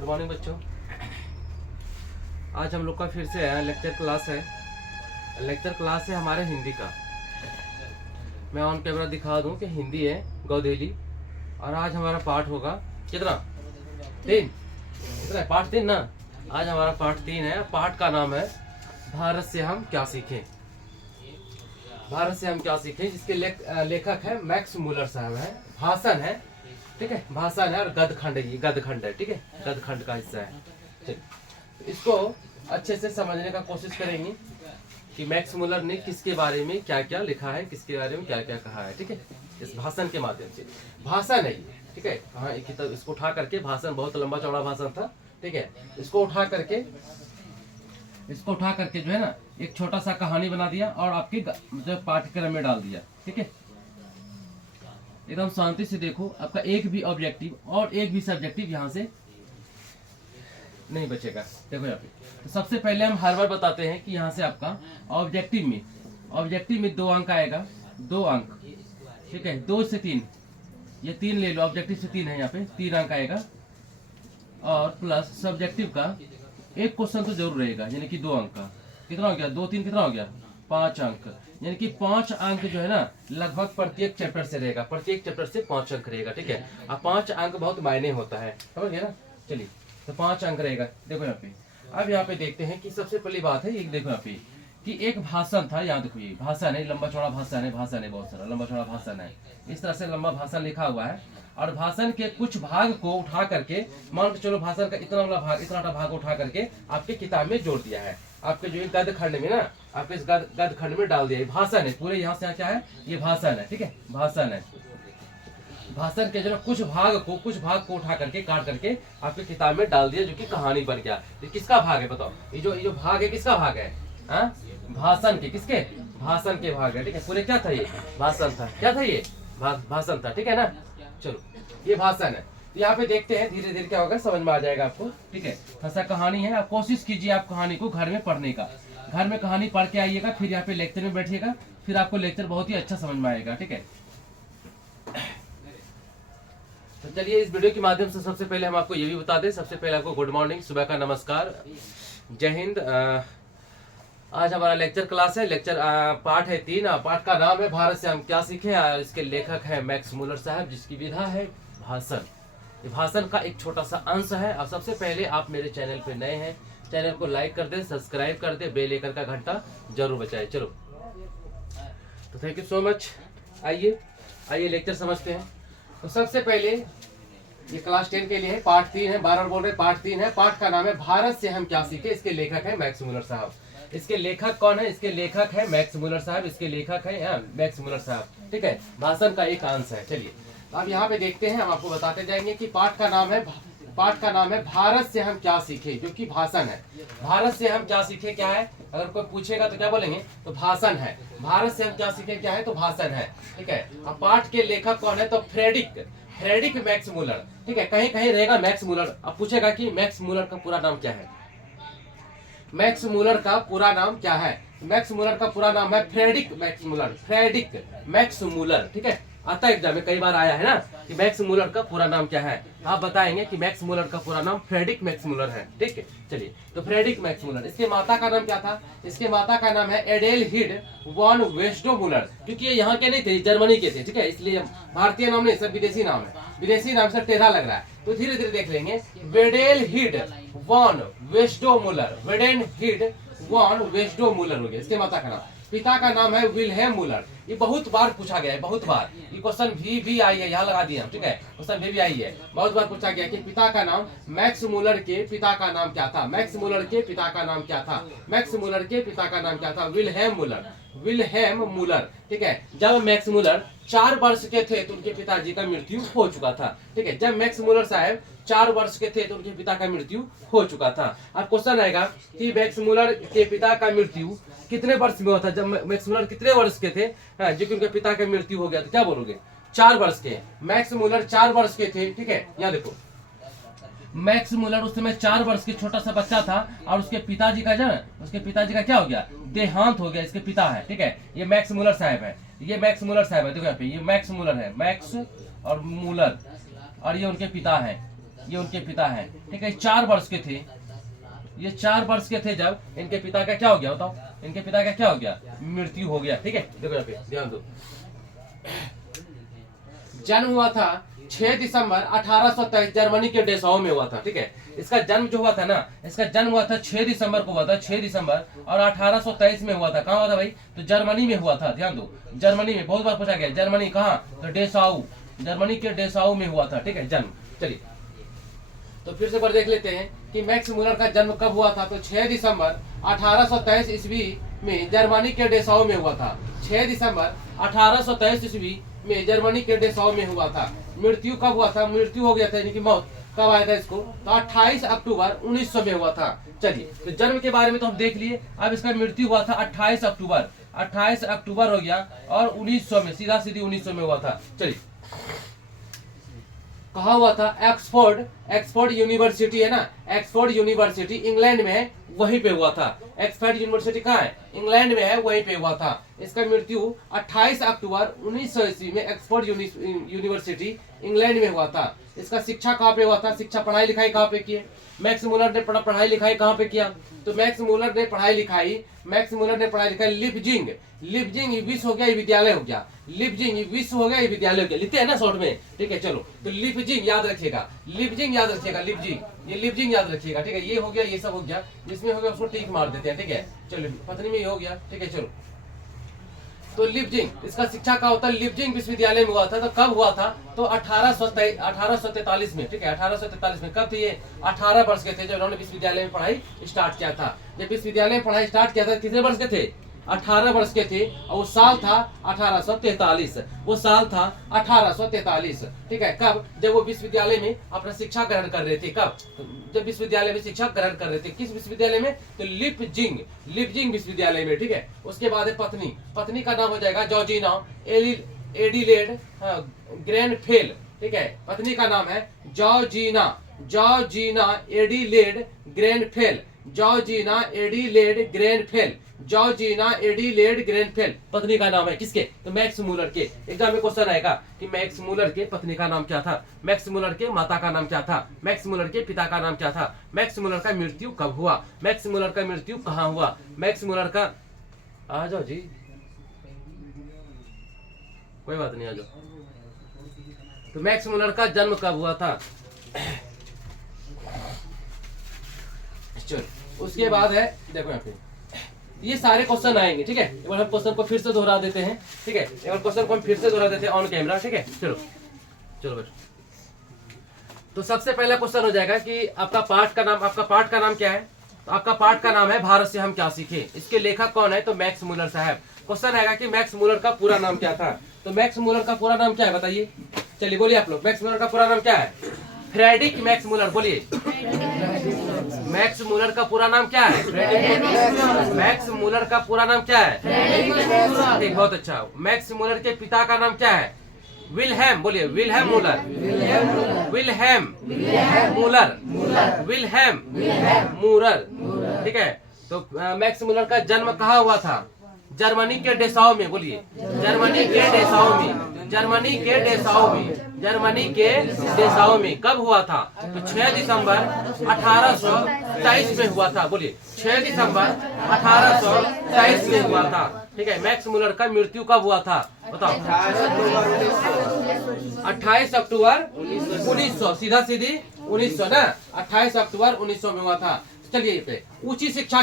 Good morning बच्चों। आज हम लोग का फिर से लेक्चर क्लास है। लेक्चर क्लास है हमारे हिंदी का। मैं ऑन कैमरा दिखा दूं कि हिंदी है गौदेली। और आज हमारा पाठ होगा कितना? 3। कितना है? पाठ 3 ना। आज हमारा पाठ 3 है। पाठ का नाम है भारत से हम क्या सीखें। भारत से हम क्या सीखें, जिसके लेखक है मैक्स मुलर साहब है। भाषण है, ठीक है, भाषण है और गदखंड, ये गदखंड है, ठीक है, गदखंड का हिस्सा है। ठीक, इसको अच्छे से समझने का कोशिश करेंगे कि मैक्स मुलर ने किसके बारे में क्या क्या लिखा है, किसके बारे में क्या क्या कहा है, ठीक है, इस भाषण के माध्यम से। भाषण है ये, ठीक है। हाँ, इसको उठा करके, भाषण बहुत लंबा चौड़ा भाषण था, ठीक है। इसको उठा करके जो है ना, एक छोटा सा कहानी बना दिया और आपके जो पाठ्यक्रम में डाल दिया, ठीक है। एकदम शांति से देखो, आपका एक भी ऑब्जेक्टिव और एक भी सब्जेक्टिव यहाँ से नहीं बचेगा। देखो यहाँ पे तो सबसे पहले हम हर बार बताते हैं कि यहाँ से आपका ऑब्जेक्टिव में 2 अंक आएगा, 2 अंक, ठीक है, 2 से 3, ये 3 ले लो, ऑब्जेक्टिव से 3 है, यहाँ पे 3 अंक आएगा। और प्लस सब्जेक्टिव का एक क्वेश्चन तो जरूर रहेगा, यानी कि 2 अंक का। कितना हो गया? 2 3 कितना हो गया? 5 अंक, यानी कि 5 अंक जो है ना लगभग प्रत्येक चैप्टर से रहेगा, प्रत्येक चैप्टर से 5 अंक रहेगा, ठीक है। अब 5 अंक बहुत मायने होता है, समझ गए ना। चलिए, तो 5 अंक रहेगा। देखो यहाँ पे, अब यहाँ पे देखते हैं कि सबसे पहली बात है, एक देखो यहाँ पे कि एक भाषण था। यहाँ देखो, ये भाषण है, लंबा चौड़ा भाषण है, बहुत सारा लंबा चौड़ा भाषण है। इस तरह से लंबा भाषण लिखा हुआ है और भाषण के कुछ भाग को उठा करके, मान के चलो भाषण का इतना वाला भाग, इतना भाग उठा करके आपके किताब में जोड़ दिया है। आपके जो गद खंड में ना, आपके इस गद खंड में डाल दिया। भाषण है पूरे, यहाँ से क्या है, ये भाषण है, ठीक है, भाषण है। भाषण के जो कुछ भाग को उठा करके, काट करके आपके किताब में डाल दिया, जो कि कहानी बन गया। तो किसका भाग है बताओ? ये जो भाग है, किसका भाग है? भाषण के, किसके? भाषण के भाग है, ठीक है। पूरे क्या था ये? भाषण था। क्या था ये? भाषण था, ठीक है ना। चलो, ये भाषण है। यहाँ पे देखते हैं धीरे धीरे क्या होगा, समझ में आ जाएगा आपको, ठीक है। ऐसा कहानी है, आप कोशिश कीजिए आप कहानी को घर में पढ़ने का। घर में कहानी पढ़ के आइएगा, फिर यहाँ पे लेक्चर में बैठिएगा, फिर आपको लेक्चर बहुत ही अच्छा समझ में आएगा, ठीक है। तो चलिए, इस वीडियो के माध्यम से सबसे पहले हम आपको ये भी बता दें, सबसे पहले आपको गुड मॉर्निंग, सुबह का नमस्कार, जय हिंद। आज हमारा लेक्चर क्लास है, लेक्चर पाठ है 3। पाठ का नाम है भारत से हम क्या सीखें। इसके लेखक है मैक्स मुलर साहब, जिसकी विधा है भाषण। ये भाषण का एक छोटा सा अंश है। और सबसे पहले आप मेरे चैनल पे नए हैं, चैनल को लाइक कर दे, सब्सक्राइब कर दे, बेल आइकन का घंटा जरूर बजाए। चलो, तो थैंक यू सो मच। आइए लेक्चर समझते हैं। तो सबसे पहले ये क्लास 10 के लिए है, पार्ट 3 है, बार-बार बोल रहे पार्ट 3 है। पार्ट का नाम है भारत से हम क्या सीखे। इसके लेखक है मैक्स मुलर साहब। इसके लेखक कौन है? इसके लेखक है मैक्स मुलर साहब। इसके लेखक है मैक्स मुलर साहब, ठीक है। भाषण का एक अंश है। चलिए, अब यहाँ पे देखते हैं, हम आपको बताते जाएंगे कि पाठ का नाम है भारत से हम क्या सीखे, जो कि भाषण है। भारत से हम क्या सीखे क्या है? अगर कोई पूछेगा तो क्या बोलेंगे? तो भाषण है। भारत से हम क्या सीखे क्या है? तो भाषण है, ठीक है। अब पाठ के लेखक कौन है? तो फ्रेडरिक मैक्स मुलर, ठीक है। कहीं कहीं रहेगा मैक्स मुलर। अब पूछेगा कि मैक्स मुलर का पूरा नाम क्या है? मैक्स मुलर का पूरा नाम क्या है? मैक्स मुलर का पूरा नाम है फ्रेडरिक मैक्स मुलर, ठीक है। आता एग्जाम में कई बार आया है ना कि मैक्स मुलर का पूरा नाम क्या है। आप बताएंगे कि मैक्स मुलर का पूरा नाम फ्रेडरिक मैक्स मुलर है, ठीक है। चलिए, तो फ्रेडरिक मैक्स मुलर। इसके माता का नाम क्या था? इसके माता का नाम है एडेलहिड वॉन वेस्टो मुलर। क्योंकि ये यहाँ के नहीं थे, जर्मनी के थे, ठीक है, इसलिए भारतीय नाम नहीं, सब विदेशी नाम है। विदेशी नाम से टेढ़ा लग रहा है, तो धीरे धीरे देख लेंगे। वेडेलहिड वॉन वेस्टो मुलर हो गया इसके माता का नाम। पिता का नाम है विल्हेम मुलर। ये बहुत बार पूछा गया है, बहुत बार। ये क्वेश्चन भी आई है, यहाँ लगा दिया हम, ठीक है। क्वेश्चन भी आई है, बहुत बार पूछा गया कि पिता का नाम, मैक्स मुलर के पिता का नाम क्या था? मैक्स मुलर के पिता का नाम क्या था? मैक्स मुलर के पिता का नाम क्या था? विल्हेम मुलर, ठीक है। जब मैक्स मुलर 4 वर्ष के थे तो उनके पिताजी का मृत्यु हो चुका था, ठीक है। जब मैक्स मुलर साहब 4 वर्ष के थे तो उनके पिता का मृत्यु हो चुका था। अब क्वेश्चन आएगा कि मैक्स मुलर के पिता का मृत्यु कितने वर्ष में हुआ था? जब मैक्स मुलर कितने वर्ष के थे जो कि उनके पिता का मृत्यु हो गया, तो क्या बोलोगे? 4 वर्ष के। मैक्स मुलर 4 वर्ष के थे, ठीक है। यहाँ देखो, मैक्स मुलर उस समय 4 वर्ष के छोटा सा बच्चा था और उसके पिताजी का क्या हो गया? देहांत हो गया। इसके पिता है, ठीक है। ये मैक्स मुलर साहब है, देखो यहाँ पे, ये मैक्स मुलर है, मैक्स और मुलर, और ये उनके पिता है। ये उनके पिता हैं, ठीक है। 4 वर्ष के थे, ये 4 वर्ष के थे जब इनके पिता का क्या हो गया, बताओ इनके पिता का क्या हो गया, मृत्यु हो गया, ठीक है। देखो यहाँ पे ध्यान दो, जन्म हुआ था 6 दिसंबर 1823 जर्मनी के डेसाउ में हुआ था, ठीक है। इसका जन्म जो हुआ था ना, इसका जन्म हुआ था 6 दिसंबर को हुआ था, 6 दिसंबर, और 1823 में हुआ था। कहाँ हुआ था भाई, तो जर्मनी में हुआ था। ध्यान दो, जर्मनी में, बहुत बार पूछा गया जर्मनी कहाँ, तो डेसाउ, जर्मनी के डेसाउ में हुआ था, ठीक है, जन्म। चलिए तो फिर से पर देख लेते हैं कि मैक्स मूलर का जन्म कब हुआ था, तो 6 दिसंबर 1823 ईस्वी में जर्मनी के डेसाउ में हुआ था। 6 दिसंबर 1823 ईस्वी में जर्मनी के डेसाउ में हुआ था। मृत्यु कब हुआ था, मृत्यु हो गया था, यानी कि मौत कब आया था इसको, तो 28 अक्टूबर 1900 में हुआ था। चलिए तो जन्म के बारे में तो हम देख लिए, अब इसका मृत्यु हुआ था 28 अक्टूबर, 28 अक्टूबर हो गया, और 1900 में, सीधा सीधी 1900 में हुआ था। चलिए कहा हुआ था, एक्सफोर्ड यूनिवर्सिटी है ना, एक्सफोर्ड यूनिवर्सिटी इंग्लैंड में है, वहीं पे हुआ था। एक्सफोर्ड यूनिवर्सिटी कहाँ है, इंग्लैंड में है, वहीं पे हुआ था। इसका मृत्यु 28 अक्टूबर 1900 ईस्वी में एक्सफोर्ड यूनिवर्सिटी इंग्लैंड में हुआ था। इसका शिक्षा कहाँ पे हुआ था, शिक्षा पढ़ाई लिखाई कहाँ पे की है, मैक्स मूलर ने पढ़ाई लिखाई कहाँ पे किया, तो मैक्स मूलर ने पढ़ाई लिखाई लिप्जिंग विश्व हो गया, ये विद्यालय हो गया, लिप्जिंग विश्व हो गया, ये विद्यालय हो गया, लिखते हैं ना शॉर्ट में, ठीक है। चलो तो लिप्जिंग याद रखिएगा, लिप्जिंग याद रखिएगा, लिप्जिंग, ये लिप्जिंग याद रखिएगा, ठीक है। ये हो गया, ये सब हो गया, जिसमें हो गया उसको टिक मार देते हैं, ठीक है। चलो पत्नी में ये हो गया, ठीक है। चलो तो लिप्जिंग, इसका शिक्षा का होता है लिप्जिंग विश्वविद्यालय में हुआ था। तो कब हुआ था, तो 1843 में, ठीक है, 1843 में। कब थे ये, 18 वर्ष के थे जब उन्होंने विश्वविद्यालय में पढ़ाई स्टार्ट किया था। जब विश्वविद्यालय में पढ़ाई स्टार्ट किया था कितने वर्ष के थे, 18 वर्ष के थे, और वो साल था 1843, वो साल था 1843, ठीक है। कब, जब वो विश्वविद्यालय में अपना शिक्षा ग्रहण कर रहे थे, कब, जब विश्वविद्यालय में शिक्षा ग्रहण कर रहे थे, किस विश्वविद्यालय में, तो लिप्जिंग विश्वविद्यालय में, ठीक है। उसके बाद है पत्नी का नाम हो जाएगा जॉर्जिना एडिलेड ग्रैंडफेल, ठीक है। पत्नी का नाम है जॉर्जिना एडिलेड ग्रैंडफेल, पत्नी का नाम है, किसके, तो मैक्स मूलर के। एग्जाम में क्वेश्चन आएगा कि मैक्स मूलर के पत्नी का नाम क्या था, मैक्स मूलर के माता का नाम क्या था, मैक्स मूलर के पिता का नाम क्या था, मैक्स मूलर का मृत्यु कब हुआ, मैक्स मूलर का मृत्यु कहाँ हुआ, मैक्स मूलर का, आ जाओ जी, कोई बात नहीं, आ जाओ। तो मैक्स मूलर का जन्म कब हुआ था, चलो उसके बाद है, देखो यहाँ पे ये सारे क्वेश्चन आएंगे, ठीक है। एक बार हम क्वेश्चन को फिर से दोहरा देते हैं, ठीक है, एक बार क्वेश्चन को हम फिर से दोहरा देते हैं ऑन कैमरा, ठीक है। चलो बैठो। तो सबसे पहला क्वेश्चन हो जाएगा कि आपका पाठ का नाम क्या है, तो आपका पाठ का नाम है भारत से हम क्या सीखे। इसके लेखक कौन है, तो मैक्स मूलर साहब। क्वेश्चन आएगा कि मैक्स मूलर का पूरा नाम क्या था, तो मैक्स मूलर का पूरा नाम क्या है, बताइए। चलिए बोलिए आप लोग, मैक्स मूलर का पूरा नाम क्या है, फ्रेडरिक मैक्स मूलर, बोलिए। मैक्स मूलर का पूरा नाम क्या है, मैक्स मूलर का पूरा नाम क्या है, ठीक, बहुत अच्छा। मैक्स मूलर के पिता का नाम क्या है, विल्हेम, बोलिए, विल्हेम मूलर, विल्हेम मूलर, ठीक है। तो मैक्स मूलर का जन्म कहाँ हुआ था, जर्मनी के डेसाउ में, बोलिए, जर्मनी के डेसाउ में कब हुआ था, तो 6 दिसंबर 1823 में हुआ था, बोलिए, 6 दिसंबर 1823 में हुआ था, ठीक है। मैक्स मूलर का मृत्यु कब हुआ था, बताओ, 28 अक्टूबर 1900, सीधा सीधी 1900 ना, 28 अक्टूबर 1900 में हुआ था। चलिए पे उच्च शिक्षा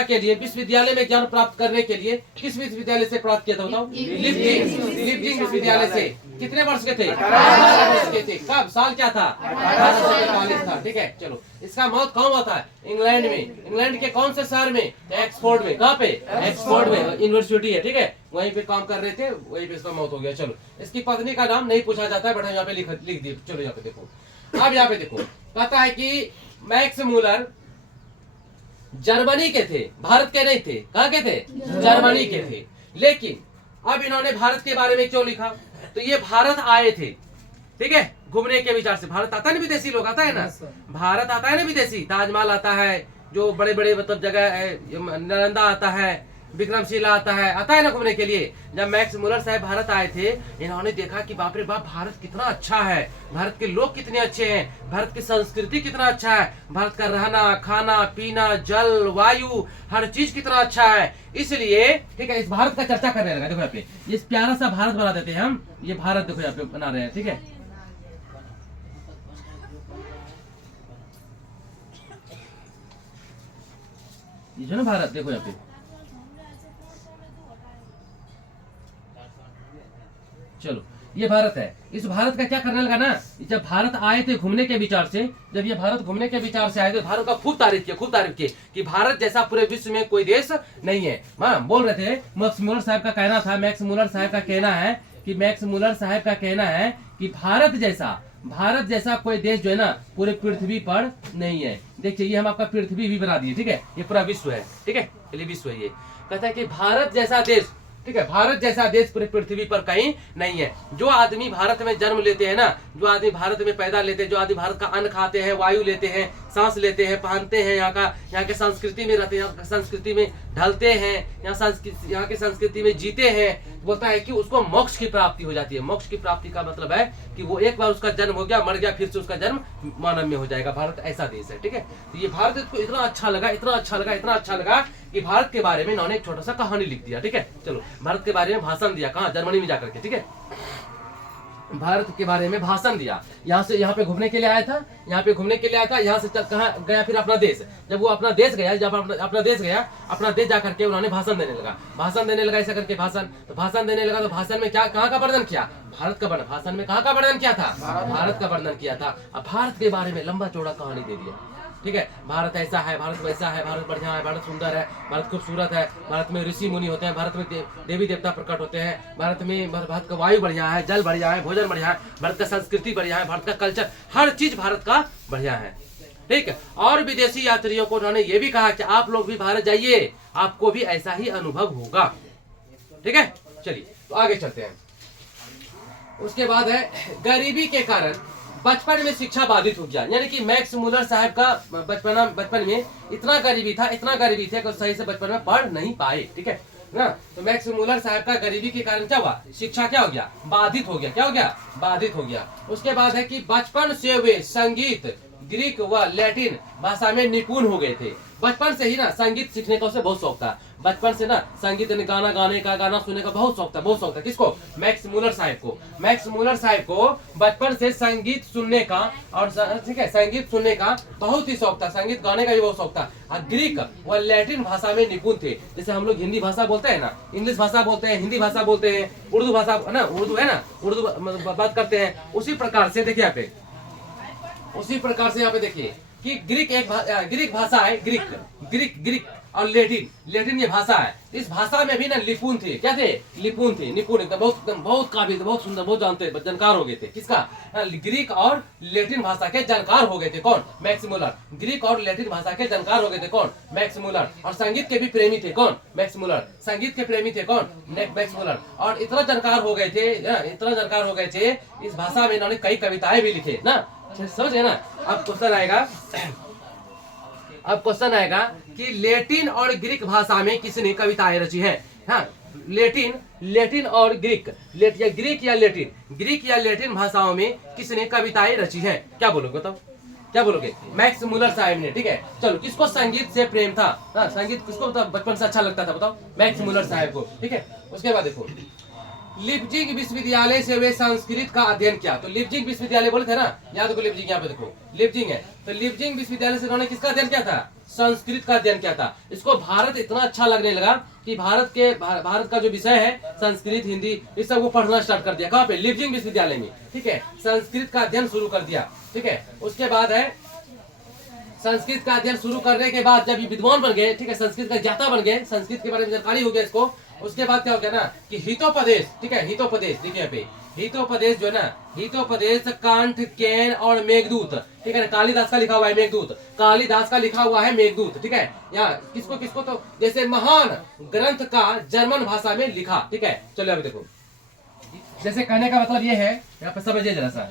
के लिए विश्वविद्यालय में ज्ञान प्राप्त करने के लिए किस विश्वविद्यालय से प्राप्त किया था, बताओ, लिप्जिंग विश्वविद्यालय से। कितने वर्ष के थे, 18 वर्ष के थे। कब, साल क्या था, 1843 था, ठीक है। चलो इसका मौत कहाँ हुआ था, इंग्लैंड में, इंग्लैंड के कौन से शहर में, एक्सफोर्ड में। कहाँ पे, एक्सफोर्ड में यूनिवर्सिटी है, ठीक है, वहीं पे काम कर रहे थे, वहीं पे इसका मौत हो गया। चलो इसकी पत्नी का नाम नहीं पूछा जाता है, बट यहाँ पे लिख दिए। चलो यहाँ पे देखो, अब यहाँ पे देखो, कहता है कि मैक्स मूलर जर्मनी के थे, भारत के नहीं थे। कहाँ के थे, जर्मनी के थे। लेकिन अब इन्होंने भारत के बारे में क्यों लिखा, तो ये भारत आए थे, ठीक है, घूमने के विचार से। भारत आता है ना, विदेशी लोग आता है ना, भारत आता है ना, विदेशी, ताजमहल आता है, जो बड़े बड़े मतलब जगह है, नालंदा आता है, विक्रमशिला आता है ना घूमने के लिए। जब मैक्स मुलर साहब भारत आए थे, इन्होंने देखा कि बाप रे बाप, भारत कितना अच्छा है, भारत के लोग कितने अच्छे हैं, भारत की संस्कृति कितना अच्छा है, भारत का रहना खाना पीना जल वायु हर चीज कितना अच्छा है। इसलिए ठीक है, इस भारत का चर्चा करने लगा। देखो यहाँ पे इस प्यारा सा भारत बना देते हैं हम, ये भारत देखो यहाँ पे बना रहे हैं। ठीक है, ये जो ना भारत देखो यहाँ पे, चलो ये भारत है। इस भारत का क्या करने लगा ना, जब भारत आए थे घूमने के विचार से, जब ये भारत घूमने के विचार से आए थे, भारत का खूब तारीफ किया कि भारत जैसा पूरे विश्व में कोई देश नहीं है। हाँ, बोल रहे थे, मैक्स मुलर साहब का कहना था, मैक्स मुलर साहब का कहना है कि भारत जैसा कोई देश जो है ना पूरे पृथ्वी पर नहीं है। देखिए ये हम आपका पृथ्वी भी बना दिए। ठीक है, ये पूरा विश्व है। ठीक है, विश्व है। ये कहता है कि भारत जैसा देश, ठीक है, भारत जैसा देश पूरी पृथ्वी पर कहीं नहीं है। जो आदमी भारत में जन्म लेते हैं ना, जो आदमी भारत में पैदा लेते हैं, जो आदमी भारत का अन्न खाते हैं, वायु लेते हैं, सांस लेते हैं, पहनते हैं, यहाँ के संस्कृति में रहते हैं, यहाँ की संस्कृति में ढलते हैं, यहाँ की संस्कृति में जीते हैं, बोलता है कि उसको मोक्ष की प्राप्ति हो जाती है। मोक्ष की प्राप्ति का मतलब है कि वो एक बार उसका जन्म हो गया, मर गया, फिर से उसका जन्म मानव में हो जाएगा। भारत ऐसा देश है। ठीक है, तो ये भारत को इतना अच्छा लगा कि भारत के बारे में इन्होंने एक छोटा सा कहानी लिख दिया। ठीक है, चलो भारत के बारे में भाषण दिया, कहाँ, जर्मनी में जाकर के। ठीक है, भारत के बारे में भाषण दिया। यहाँ पे घूमने के लिए आया था, यहाँ से कहाँ गया, फिर अपना देश। जब वो अपना देश गया, अपना देश जाकर के उन्होंने भाषण देने लगा ऐसा करके भाषण देने लगा। तो भाषण में क्या, कहाँ का वर्णन किया, भारत का वर्णन, भाषण में कहाँ का वर्णन किया था, भारत का वर्णन किया था। अब भारत के बारे में लंबा चौड़ा कहानी दे दिया। ठीक है, भारत ऐसा है, भारत वैसा है, भारत बढ़िया है, भारत सुंदर है, भारत खूबसूरत है, भारत में ऋषि मुनि होते हैं, भारत में देवी देवता प्रकट होते हैं, भारत का वायु बढ़िया है, जल बढ़िया है, भोजन बढ़िया है, भारत का संस्कृति बढ़िया है, भारत का कल्चर, हर चीज भारत का बढ़िया है। ठीक है, और विदेशी यात्रियों को उन्होंने ये भी कहा कि आप लोग भी भारत जाइए, आपको भी ऐसा ही अनुभव होगा। ठीक है, चलिए तो आगे चलते हैं। उसके बाद है गरीबी के कारण बचपन में शिक्षा बाधित हो गया। यानी कि मैक्स मुलर साहब का बचपन में इतना गरीबी था कि सही से बचपन में पढ़ नहीं पाए। ठीक है ना, तो मैक्स मुलर साहब का गरीबी के कारण क्या हुआ, शिक्षा क्या हो गया, बाधित हो गया। उसके बाद है कि बचपन से वे संगीत, ग्रीक व लैटिन भाषा में निपुण हो गए थे। बचपन से ही ना संगीत सीखने का उसे बहुत शौक था। बचपन से ना संगीत गाना गाने का, गाना सुनने का बहुत शौक था। किसको, मैक्स मुलर साहब को बचपन से संगीत सुनने का, और ठीक है, संगीत सुनने का बहुत ही शौक था, संगीत गाने का भी बहुत शौक था। और ग्रीक व लैटिन भाषा में निपुण थे। जैसे हम लोग हिंदी भाषा बोलते हैं ना, इंग्लिश भाषा बोलते हैं, हिंदी भाषा बोलते हैं, उर्दू भाषा ना, उर्दू बात करते हैं। उसी प्रकार से देखिए यहाँ पे देखिए कि ग्रीक भाषा है, ग्रीक और लैटिन ये भाषा है। इस भाषा में भी ना निपुण थे। क्या थे, निपुण एकदम बहुत काबिल, बहुत सुंदर, बहुत जानकार हो गए थे। किसका, ग्रीक और लैटिन भाषा के जानकार हो गए थे। कौन, मैक्स मुलर। ग्रीक और लैटिन भाषा के जानकार हो गए थे। कौन, मैक्स मुलर। और संगीत के भी प्रेमी थे। कौन, मैक्स मुलर। संगीत के प्रेमी थे। कौन, मैक्स मुलर। और इतना जानकार हो गए थे, इस भाषा में इन्होंने कई कविताएं भी लिखे ना। समझ गए ना। अब क्वेश्चन आएगा कि लैटिन और ग्रीक भाषा में किसने कविताएं रची हैं। हाँ, लैटिन और ग्रीक या लैटिन भाषाओं में किसने कविताएं रची हैं। क्या बोलोगे, बताओ क्या बोलोगे, मैक्स मुलर साहब ने। ठीक है, चलो किसको संगीत से प्रेम था, हाँ, संगीत किसको बचपन से अच्छा लगता था, बताओ, मैक्स मुलर साहब को। ठीक है, उसके बाद देखो लिपजिंग विश्वविद्यालय से वे संस्कृत का अध्ययन किया। तो लिपजिंग विश्वविद्यालय बोले थे ना, याद को लिपजिंग, यहाँ पे देखो लिपजिंग है। तो लिपजिंग विश्वविद्यालय से उन्होंने किसका अध्ययन किया था, संस्कृत का अध्ययन किया था। इसको भारत इतना अच्छा लगने लगा कि भारत का जो विषय है संस्कृत, हिंदी, इस सब को पढ़ना स्टार्ट कर दिया। कहाँ पे, लिपजिंग विश्वविद्यालय में। ठीक है, संस्कृत का अध्ययन शुरू कर दिया। ठीक है, उसके बाद है संस्कृत का अध्ययन शुरू करने के बाद जब ये विद्वान बन गए, ठीक है, संस्कृत का ज्ञाता बन गए, संस्कृत के बारे में जानकारी हो गया इसको, उसके बाद क्या हो गया ना कि हितोपदेश, ठीक है, हितोपदेश देखिए यहाँ पे, हितोपदेश जो है ना, हितोपदेश कांठ, केन और मेघदूत, ठीक है ना, कालिदास का लिखा हुआ है मेघदूत, कालिदास का लिखा हुआ है मेघदूत। ठीक है, यहाँ किसको तो जैसे महान ग्रंथ का जर्मन भाषा में लिखा। ठीक है, चलो अभी देखो, जैसे कहने का मतलब ये है, यहाँ पे समझिए जरा सा,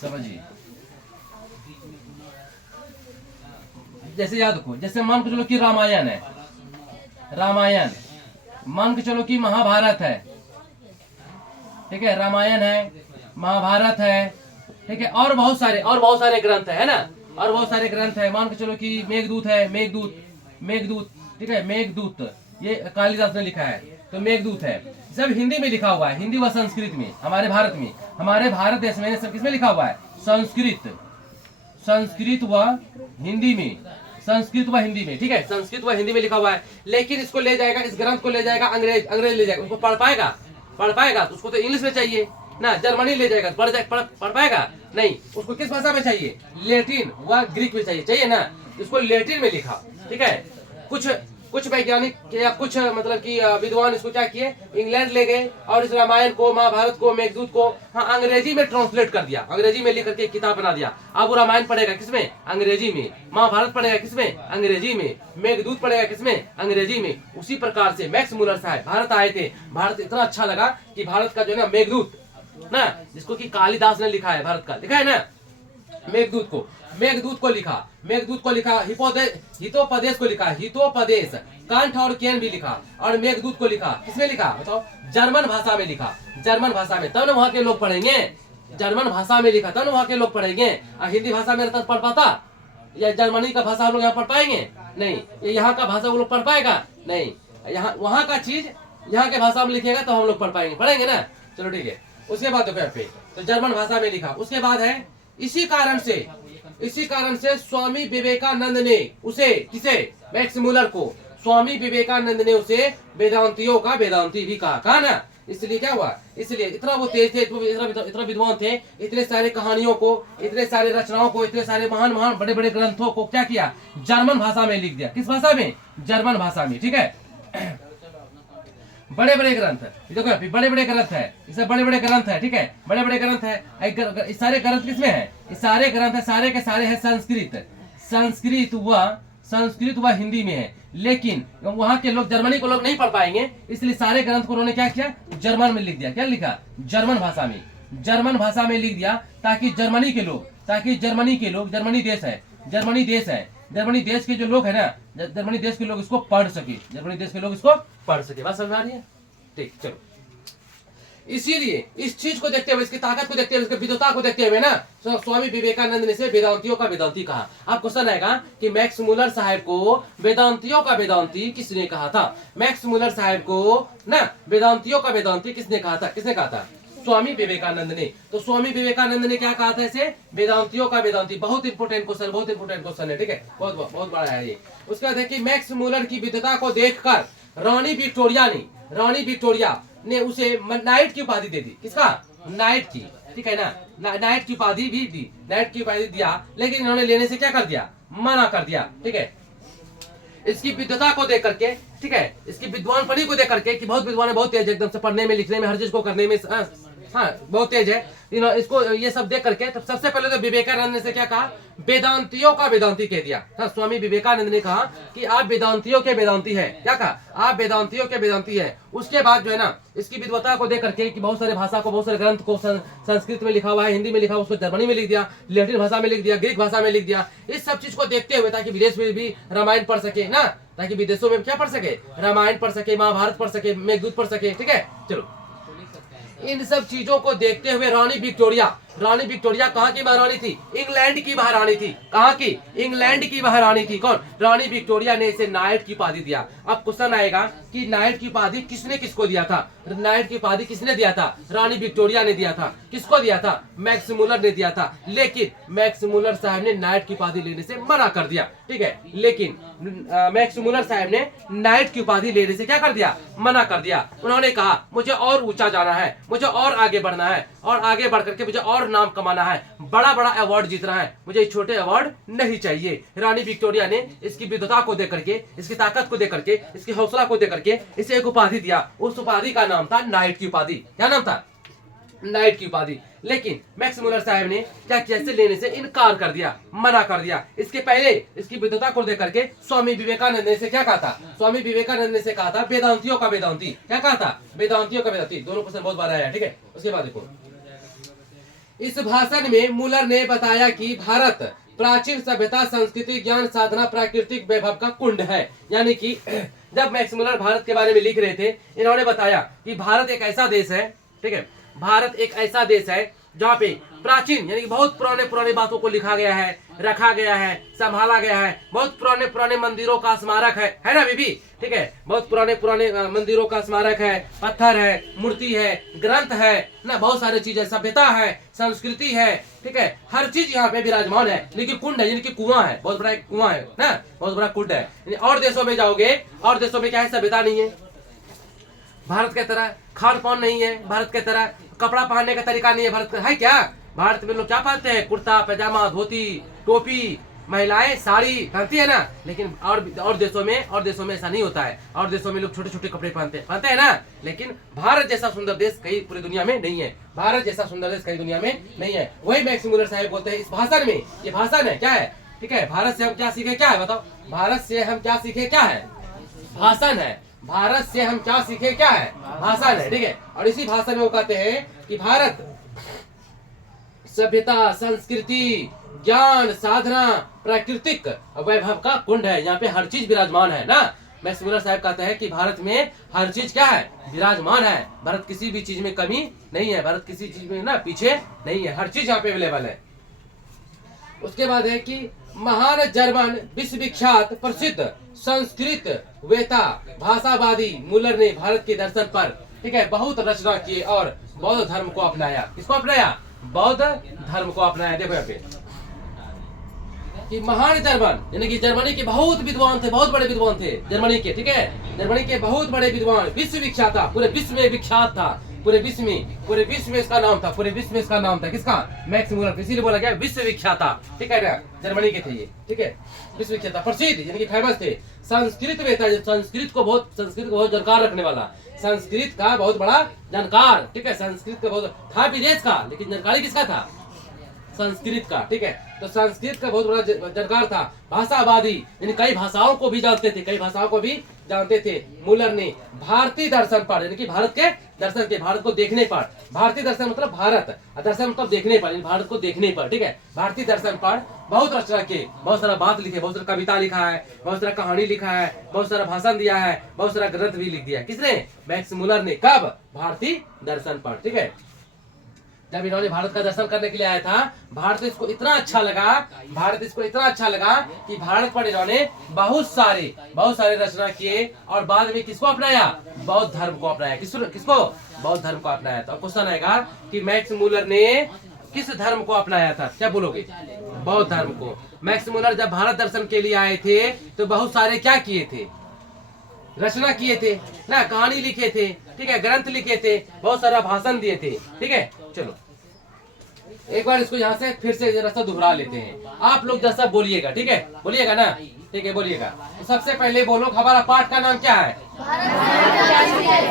समझिए जैसे याद रखो, जैसे मान के चलो कि रामायण है, रामायण, मान के चलो कि महाभारत है, ठीक है, रामायण है, महाभारत है, ठीक है, और बहुत सारे ग्रंथ है ना, और बहुत सारे ग्रंथ है। मान के चलो कि मेघदूत है, मेघदूत, ठीक है, मेघदूत ये कालिदास ने लिखा है, तो मेघदूत है, सब हिंदी में लिखा हुआ है, हिंदी व संस्कृत में। हमारे भारत में, हमारे भारत देश में सब किसमें लिखा हुआ है? संस्कृत, संस्कृत व हिंदी में, संस्कृत व हिंदी में, ठीक है, संस्कृत व हिंदी में लिखा हुआ है। लेकिन इसको ले जाएगा, इस ग्रंथ को ले जाएगा अंग्रेज ले जाएगा, उसको पढ़ पाएगा तो उसको तो इंग्लिश में चाहिए ना, जर्मनी ले जाएगा पढ़ पाएगा नहीं, उसको किस भाषा में चाहिए? लैटिन व ग्रीक में चाहिए ना, इसको लैटिन में लिखा, ठीक है। कुछ वैज्ञानिक या कुछ मतलब कि विद्वान इसको क्या किए, इंग्लैंड ले गए और इस रामायण को, महाभारत को, मेघदूत को अंग्रेजी में ट्रांसलेट कर दिया, अंग्रेजी में लिख करके किताब बना दिया। अब वो रामायण पढ़ेगा किसमें? अंग्रेजी में। महाभारत पढ़ेगा किसमें? अंग्रेजी में। मेघदूत पढ़ेगा किसमें? अंग्रेजी में। उसी प्रकार से मैक्स मुलर साहब भारत आए थे, भारत इतना अच्छा लगा कि भारत का जो है ना मेघदूत ना, जिसको कि कालिदास ने लिखा है, भारत का लिखा है ना, मेघदूत को लिखा, हितोपदेश को लिखा, हितोपदेश, कांट और केन भी लिखा, और मेघदूत को लिखा किसमें लिखा बताओ? जर्मन भाषा में लिखा, जर्मन भाषा में, तब ना वहां के लोग पढ़ेंगे, जर्मन भाषा में लिखा तब ना वहां के लोग पढ़ेंगे। हिंदी भाषा में रहता पढ़ पाता, या जर्मनी का भाषा हम लोग यहाँ पढ़ पाएंगे? नहीं। यहाँ का भाषा वो लोग पढ़ पाएगा? नहीं। यहाँ वहां का चीज यहाँ के भाषा में लिखेगा तो हम लोग पढ़ेंगे ना। चलो ठीक है, उसके बाद देखो यहाँ पे, तो जर्मन भाषा में लिखा। उसके बाद है, इसी कारण से स्वामी विवेकानंद ने उसे, किसे? मैक्स मुलर को स्वामी विवेकानंद ने उसे वेदांतियों का वेदांती भी कहा ना। इसलिए क्या हुआ, इसलिए इतना वो तेज थे, इतना विद्वान थे, इतने सारे कहानियों को, इतने सारे रचनाओं को, इतने सारे महान बड़े बड़े ग्रंथों को क्या किया? जर्मन भाषा में लिख दिया। किस भाषा में? जर्मन भाषा में, ठीक है। बड़े बड़े ग्रंथ, देखो बड़े बड़े ग्रंथ है, इससे बड़े बड़े ग्रंथ है, ठीक है, बड़े बड़े ग्रंथ है। इस सारे ग्रंथ किसमें है? इस सारे ग्रंथ है, सारे के सारे है संस्कृत व हिंदी में है। लेकिन वहां के लोग, जर्मनी को लोग नहीं पढ़ पाएंगे, इसलिए सारे ग्रंथ को उन्होंने क्या किया? जर्मन में लिख दिया। क्या लिखा? जर्मन भाषा में लिख दिया, ताकि जर्मनी के लोग, जर्मनी देश के जो लोग है ना, जर्मनी देश के लोग इसको पढ़ सके। बात समझ आ रही है? ठीक, चलो। इसीलिए इस चीज को देखते हुए, इसकी ताकत को देखते हुए, इसकी विद्वता को देखते हुए ना, स्वामी विवेकानंद ने इसे वेदांतियों का वेदांती कहा। अब क्वेश्चन आएगा कि मैक्स मुलर साहब को वेदांतियों का वेदांती किसने कहा था? मैक्स मुलर साहब को ना वेदांतियों का वेदांती किसने कहा था? स्वामी विवेकानंद ने। तो स्वामी विवेकानंद ने क्या कहा था इसे? वेदांतियों का वेदांती। बहुत इंपोर्टेंट क्वेश्चन है, ठीक है, बहुत बड़ा है ये। उसके बाद है कि मैक्स मुलर की विद्वता को देखकर रानी विक्टोरिया ने उसे नाइट की उपाधि दे दी। किसका? नाइट की, ठीक है ना, नाइट की उपाधि भी दी, नाइट की उपाधि दिया, लेकिन इन्होंने लेने से क्या कर दिया? मना कर दिया, ठीक है। इसकी विद्वता को देख करके, ठीक है, इसकी विद्वानपनी को देख करके कि बहुत विद्वान है, बहुत तेज है एकदम से पढ़ने में, लिखने में, हर चीज को करने में, हाँ बहुत तेज है, इसको ये सब देख करके, तब सबसे पहले तो विवेकानंद ने से क्या कहा? वेदांतियों का वेदांती कह दिया। हाँ, स्वामी विवेकानंद ने कहा कि आप वेदांतियों के वेदांती है। क्या कहा? आप वेदांतियों के वेदांती है। उसके बाद जो है ना, इसकी विद्वता को देख करके कि बहुत सारे भाषा को, बहुत सारे ग्रंथ को संस्कृत में लिखा हुआ है, हिंदी में लिखा हुआ, उसको जर्मनी में लिख दिया, लैटिन भाषा में लिख दिया, ग्रीक भाषा में लिख दिया। इस सब चीज को देखते हुए, ताकि विदेश में भी रामायण पढ़ सके ना, ताकि विदेशों में क्या पढ़ सके? रामायण पढ़ सके, महाभारत पढ़ सके, मेघदूत पढ़ सके, ठीक है। चलो, इन सब चीजों को देखते हुए रानी विक्टोरिया कहाँ की महारानी थी? इंग्लैंड की महारानी थी। कहाँ की? इंग्लैंड की महारानी थी। कौन? रानी विक्टोरिया ने इसे नाइट की उपाधि दिया। अब क्वेश्चन आएगा कि नाइट की उपाधि किसने किसको दिया था? नाइट की उपाधि किसने दिया था? रानी विक्टोरिया ने दिया था। किसको दिया था? मैक्स मुलर ने दिया था। लेकिन मैक्स मुलर साहब ने नाइट की उपाधि लेने से मना कर दिया, ठीक है। लेकिन मैक्स मुलर साहब ने नाइट की उपाधि लेने से क्या कर दिया? मना कर दिया। उन्होंने कहा, मुझे और ऊंचा जाना है, मुझे और आगे बढ़ना है, और आगे बढ़ करके मुझे और नाम कमाना है, बड़ा बड़ा अवार्ड जीतना है, मुझे छोटे अवार्ड नहीं चाहिए। रानी विक्टोरिया ने इसकी विद्वता को देख करके, इसकी ताकत को देख करके, इसकी हौसला को देख करके इसे एक उपाधि दिया। उस उपाधि का नाम था नाइट की उपाधि। क्या नाम था? नाइट की उपाधि। लेकिन मैक्स मुलर साहब ने क्या किया? इसे लेने से इनकार कर दिया, मना कर दिया। इसके पहले इसकी विद्वता को देख करके स्वामी विवेकानंद ने से क्या कहा था? स्वामी विवेकानंद ने से कहा था वेदांतियों का वेदांती। क्या कहा था? वेदांतियों का वेदांती। दोनों क्वेश्चन बहुत बार आया, ठीक है। उसके बाद देखो, इस भाषण में मुलर ने बताया कि भारत प्राचीन सभ्यता, संस्कृति, ज्ञान, साधना, प्राकृतिक वैभव का कुंड है। यानी कि जब मैक्स मुलर भारत के बारे में लिख रहे थे, इन्होंने बताया कि भारत एक ऐसा देश है, ठीक है, भारत एक ऐसा देश है जहाँ पे प्राचीन यानी कि बहुत पुराने पुराने बातों को लिखा गया है, रखा गया है, संभाला गया है। बहुत पुराने पुराने मंदिरों का स्मारक है ना बीबी, ठीक है, बहुत पुराने पुराने मंदिरों का स्मारक है, पत्थर है, मूर्ति है, ग्रंथ है ना, बहुत सारी चीजें, सभ्यता है, संस्कृति है, ठीक है, हर चीज यहाँ पे विराजमान है। लेकिन कुंड है यानी कि कुआं है, बहुत बड़ा कुआं है ना, बहुत बड़ा कुंड है। और देशों में जाओगे, और देशों में क्या है, सभ्यता नहीं है, भारत के तरह खान पान नहीं है, भारत के तरह कपड़ा पहनने का तरीका नहीं है, भारत का है क्या? भारत में लोग क्या पहनते हैं, कुर्ता पैजामा, धोती, टोपी, महिलाएं साड़ी पहनती है ना। लेकिन और देशों में ऐसा नहीं होता है। और देशों में लोग छोटे छोटे कपड़े पहनते हैं ना। लेकिन भारत जैसा सुंदर देश कहीं पूरी दुनिया में नहीं है, भारत जैसा सुंदर देश कहीं दुनिया में नहीं है। वही मैक्स मुलर साहब बोलते हैं इस भाषण में, ये भाषण है क्या है, ठीक है, भारत से हम क्या सीखे, क्या है बताओ, भारत से हम क्या सीखे, क्या है, भाषण है। भारत से हम क्या सीखे, क्या है, भाषण है, ठीक है। और इसी भाषण में वो कहते हैं कि भारत सभ्यता, संस्कृति, ज्ञान, साधना, प्राकृतिक वैभव का कुंड है। यहाँ पे हर चीज विराजमान है ना। मैक्स मुलर साहब कहते हैं कि भारत में हर चीज क्या है, विराजमान है। भारत किसी भी चीज में कमी नहीं है, भारत किसी चीज में ना पीछे नहीं है, हर चीज यहाँ पे अवेलेबल है। उसके बाद है कि महान जर्मन विश्वविख्यात प्रसिद्ध संस्कृत वेता भाषावादी मुलर ने भारत के दर्शन पर, ठीक है, बहुत रचना किए और बौद्ध धर्म को अपनाया। किसको अपनाया, बौद्ध धर्म को अपनाया। देखो यहाँ पे कि महान जर्मन यानी कि जर्मनी के बहुत विद्वान थे, बहुत बड़े विद्वान थे जर्मनी के, ठीक है, जर्मनी के बहुत बड़े विद्वान, विश्वविख्यात था, पूरे विश्व में विख्यात था, पूरे विश्व में इसका नाम था, पूरे विश्व में इसका नाम था, किसका, मैक्स मुलर। इसीलिए बोला गया विश्वविख्यात, ठीक है ना, जर्मनी के थे ये, ठीक है, विश्वविख्यात, प्रसिद्ध यानी कि फेमस थे। संस्कृत में था, संस्कृत को बहुत जानकार रखने वाला, संस्कृत का बहुत बड़ा जानकार, ठीक है, संस्कृत का बहुत था विदेश का, लेकिन जानकारी किसका था, संस्कृत का, ठीक है। तो संस्कृत का बहुत बड़ा जानकार था। भाषावादी यानी कई भाषाओं को भी जानते थे, कई भाषाओं को भी जानते थे। मुलर ने भारतीय दर्शन पर यानी कि भारत के दर्शन के, भारत को देखने पर, भारतीय दर्शन मतलब भारत, दर्शन मतलब देखने पर, भारत को देखने पर, ठीक है, भारतीय दर्शन पर बहुत रचना के, बहुत सारा बात लिखे, बहुत सारा कविता लिखा है, बहुत सारा कहानी लिखा है, बहुत सारा भाषण दिया है, बहुत सारा ग्रंथ भी लिख दिया। किसने, मैक्स मुलर ने। कब, भारतीय दर्शन पर, ठीक है। जब इन्होंने भारत का दर्शन करने के लिए आया था, भारत इसको इतना अच्छा लगा कि भारत पर इन्होंने बहुत सारे रचना किए और बाद में किसको अपनाया, बौद्ध धर्म को अपनाया। किसको, बौद्ध धर्म को अपनाया। तो क्वेश्चन आएगा कि मैक्स मुलर ने किस धर्म को अपनाया था, क्या बोलोगे, बौद्ध धर्म को। मैक्स मुलर जब भारत दर्शन के लिए आए थे तो बहुत सारे क्या किए थे, रचना किए थे ना, कहानी लिखे थे, ठीक है, ग्रंथ लिखे थे, बहुत सारा भाषण दिए थे, ठीक है। चलो एक बार इसको यहाँ से फिर से जरा सा दोहरा लेते हैं। आप लोग जैसा बोलिएगा, ठीक है, बोलिएगा ना, ठीक है, बोलिएगा। तो सबसे पहले बोलो हमारा पाठ का नाम क्या है,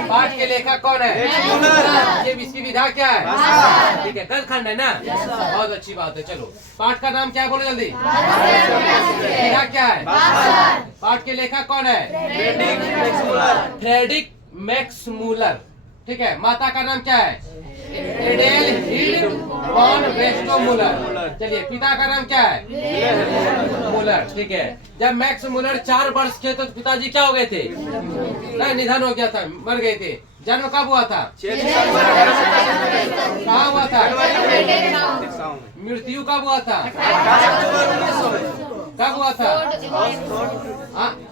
पाठ के लेखक कौन है, ये इसकी विधा क्या है, ठीक है, गलखंड है ना, बहुत अच्छी बात है। चलो पाठ का नाम क्या है, बोलो जल्दी, विधा क्या है, पाठ के लेखक कौन है, फ्रेडरिक मैक्स मुलर, ठीक है। माता का नाम क्या है, एडेल हिल्ड वॉन वेस्टो मुलर। चलिए पिता का नाम क्या है, मुलर, ठीक है। जब मैक्स मुलर 4 वर्ष के तो पिताजी क्या हो गए थे, निधन हो गया था, मर गए थे। जन्म कब हुआ था, कहाँ हुआ था, मृत्यु कब हुआ था, कब हुआ था,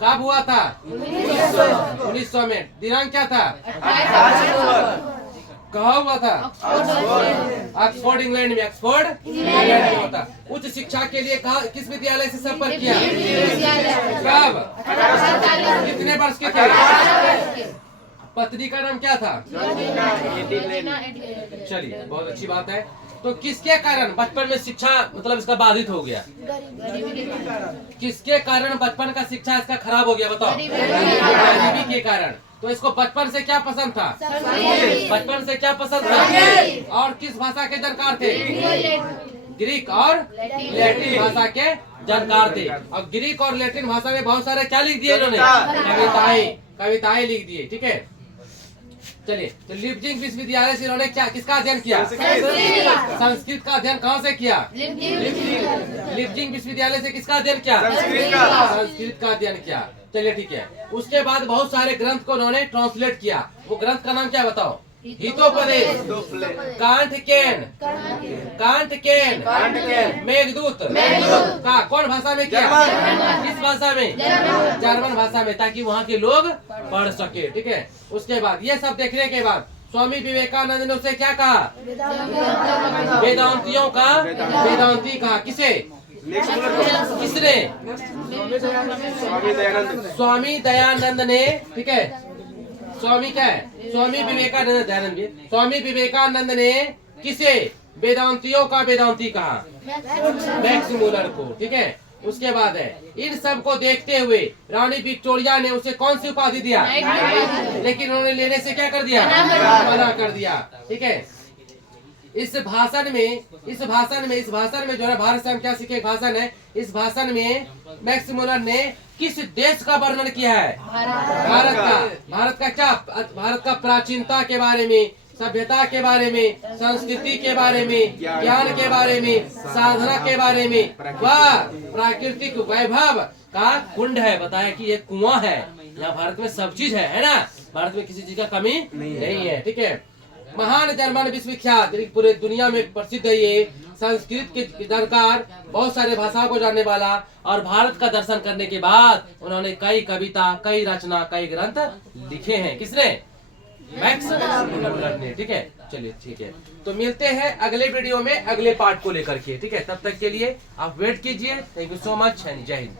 कब हुआ था, 1900 में। दिनांक क्या था, कहाँ हुआ था, ऑक्सफोर्ड इंग्लैंड में, ऑक्सफोर्ड इंग्लैंड में होता। उच्च शिक्षा के लिए किस विद्यालय से संपर्क किया, कब, कितने वर्ष के थे, पत्नी का नाम क्या था, चलिए बहुत अच्छी बात है। तो किसके कारण बचपन में शिक्षा मतलब इसका बाधित हो गया, किसके कारण बचपन का शिक्षा इसका खराब हो गया, बताओ, गरीबी के कारण। तो इसको बचपन से क्या पसंद था, बचपन से क्या पसंद था, और किस भाषा के जानकार थे, ग्रीक और लैटिन भाषा के जानकार थे। और ग्रीक और लैटिन भाषा में बहुत सारे क्या लिख दिए इन्होंने, कविताएं लिख दिए, ठीक है। चलिए, तो लिपजिंग विश्वविद्यालय से इन्होंने क्या किसका अध्ययन किया? संस्कृत का अध्ययन कहाँ से किया? लिपजिंग विश्वविद्यालय से किसका अध्ययन किया? संस्कृत का अध्ययन किया। चलिए ठीक है। उसके बाद बहुत सारे ग्रंथ को उन्होंने ट्रांसलेट किया। वो ग्रंथ का नाम क्या बताओ? हितोपदेश, कांटकेन, मेघदूत का कौन भाषा में किया? किस भाषा में? जर्मन भाषा में, ताकि वहाँ के लोग पढ़ सके। ठीक है। उसके बाद ये सब देखने के बाद स्वामी विवेकानंद ने उसे क्या कहा? वेदांतियों का वेदांती कहा। किसे? किसने? स्वामी दयानंद ने। ठीक है। स्वामी क्या है? स्वामी विवेकानंद, दयानंद। स्वामी विवेकानंद ने किसे वेदांतियों का वेदांती कहा? मैक्स मूलर को। ठीक है। उसके बाद है, इन सब को देखते हुए रानी विक्टोरिया ने उसे कौन सी उपाधि दिया? लेकिन उन्होंने लेने से क्या कर दिया? मना कर दिया। ठीक है। इस भाषण में जो है, भारत से हम क्या सीखे भाषण है। इस भाषण में मैक्स मूलर ने किस देश का वर्णन किया है? भारत का क्या? भारत का प्राचीनता के बारे में, सभ्यता के बारे में, संस्कृति के बारे में, ज्ञान के बारे में, साधना के बारे में, वह प्राकृतिक वैभव का कुंड है। बताया कि ये कुआं है। यहाँ भारत में सब चीज है ना? भारत में किसी चीज का कमी नहीं है। ठीक है। महान जर्मन विश्वविख्यात, पूरे दुनिया में प्रसिद्ध है ये। संस्कृत के जानकार, बहुत सारे भाषाओं को जानने वाला, और भारत का दर्शन करने के बाद उन्होंने कई कविता, कई रचना, कई ग्रंथ लिखे हैं। किसने? मैक्स मूलर ने। ठीक है। चलिए ठीक है। तो मिलते हैं अगले वीडियो में अगले पार्ट को लेकर के। ठीक है। तब तक के लिए आप वेट कीजिए। Thank you so much. जय हिंद।